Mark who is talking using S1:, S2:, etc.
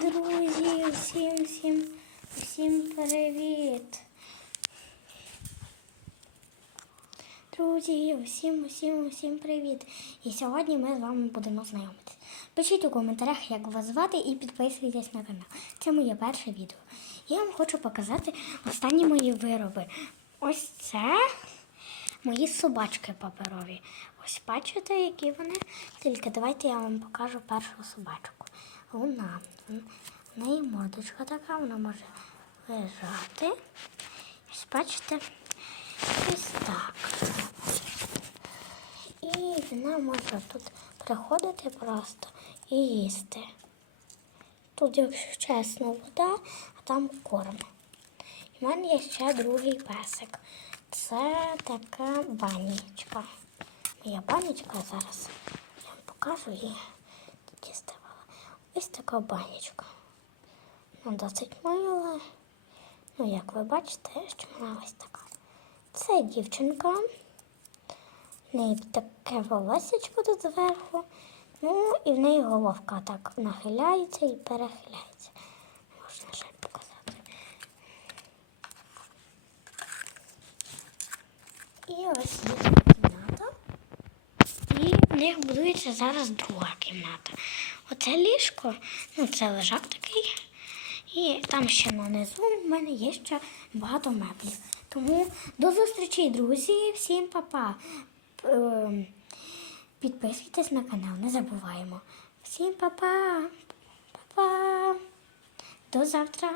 S1: Друзі, всім, всім, всім привіт. Друзі, усім, усім, усім привіт. І сьогодні ми з вами будемо знайомитися. Пишіть у коментарях, як вас звати, і підписуйтесь на канал. Це моє перше відео. Я вам хочу показати останні мої вироби. Ось це мої собачки паперові. Ось бачите, які вони. Тільки давайте я вам покажу першу собачку. Вона. В неї мордочка така, вона може лежати. Ось бачите, ось так. І вона може тут приходити просто і їсти. Тут, якщо чесно, вода, а там корм. І в мене є ще другий песик. Це така банічка. Моя банічка зараз я вам покажу її. Діставала. Ось така банічка. Ну, досить мила. Ну, як ви бачите, що вона ось така. Це дівчинка. В неї таке волосечко тут зверху. Ну, і в неї головка так нахиляється і перехиляється. Можна ще показати. І ось в них будується зараз друга кімната. Оце ліжко, ну це лежак такий. І там ще нанизу в мене є ще багато меблів. Тому до зустрічі, друзі. Всім па-па. Ем, Підписуйтесь на канал, не забуваємо. Всім па-па. Па-па. До завтра.